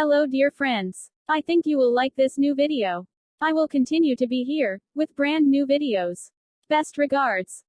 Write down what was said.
Hello dear friends. I think you will like this new video. I will continue to be here, with brand new videos. Best regards.